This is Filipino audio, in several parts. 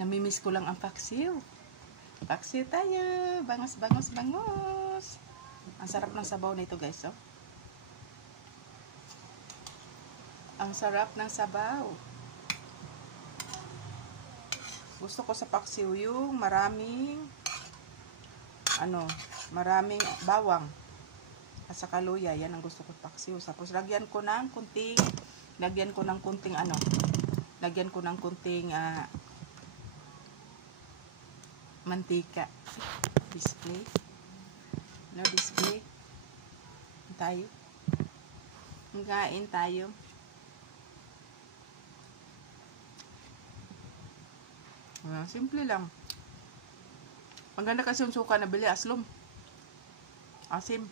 Namimiss ko lang ang paksiw. Paksiw tayo. Bangos, bangos, bangos. Ang sarap ng sabaw nito, guys, oh. Ang sarap ng sabaw. Gusto ko sa paksiw yung maraming bawang at saka luya. Yan ang gusto ko paksiw. Tapos lagyan ko ng kunting mantika. Display. No display. Tayo. Kain tayo. Simple lang. Maganda kasi yung suka na bili, aslom. Asim.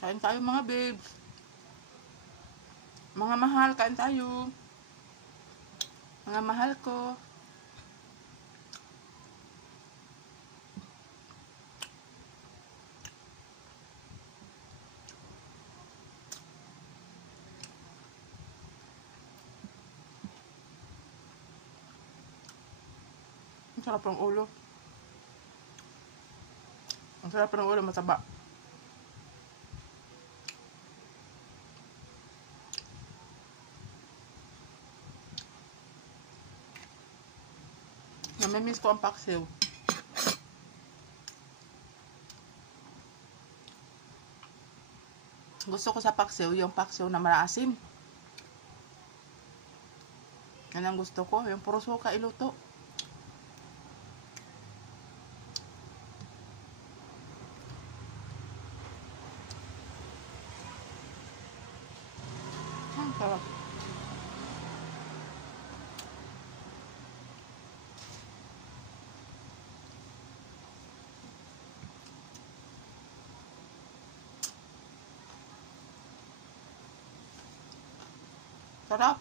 Kain tayo mga babes. Mga mahal, kain tayo. Mga mahal ko. Ang sarap ng ulo. Ang sarap ng ulo, mataba. Namimiss ko ang paksiw. Gusto ko sa paksiw, yung paksiw na maraasim. Yan ang gusto ko, yung puro suka iluto. Ang sarap. Sarap.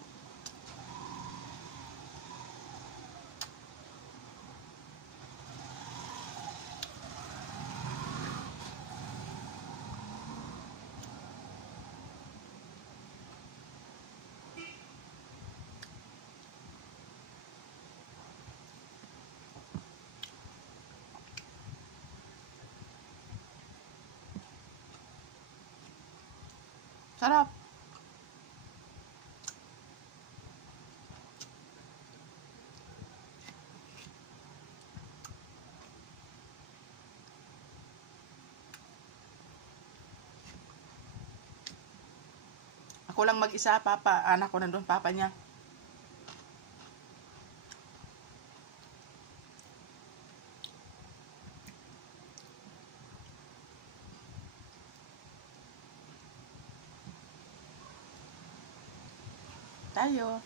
Sarap. Ako lang mag-isa, papa. Anak ko nandun, papa niya. Tayo.